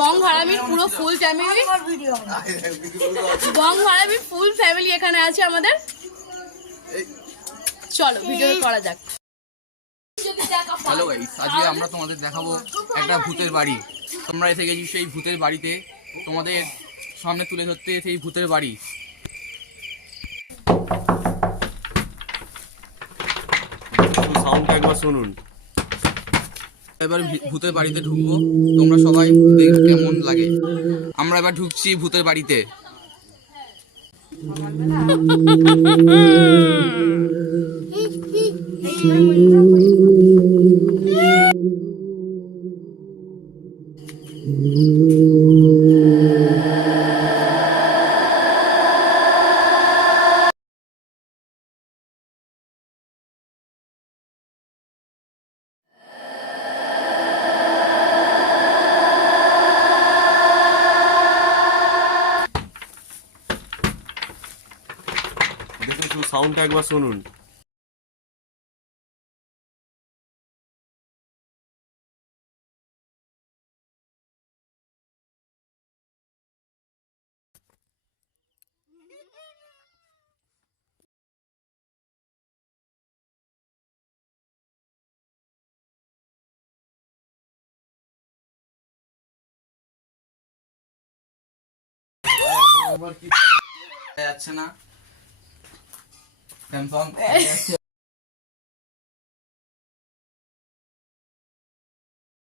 বং হারামির পুরো full family, বং হারামির full family এখানে আছে আমাদের। চলো ভিডিও করা যাক। হ্যালো গাইস, আজকে আমরা তোমাদের দেখাবো একটা ভূতের বাড়ি। আমরা এসে গেছি সেই ভূতের বাড়িতে, তোমাদের সামনে তুলে ধরতে সেই ভূতের বাড়ি। সাউন্ডটা একবার শুনুন। এবার ভূতের বাড়িতে ঢুকবো, তোমরা সবাই দেখ কেমন লাগে। আমরা এবার ঢুকছি ভূতের বাড়িতে। দেখুন, সাউন্ডটা একবার শুনুন। যাচ্ছে না, কনফার্ম যাচ্ছে।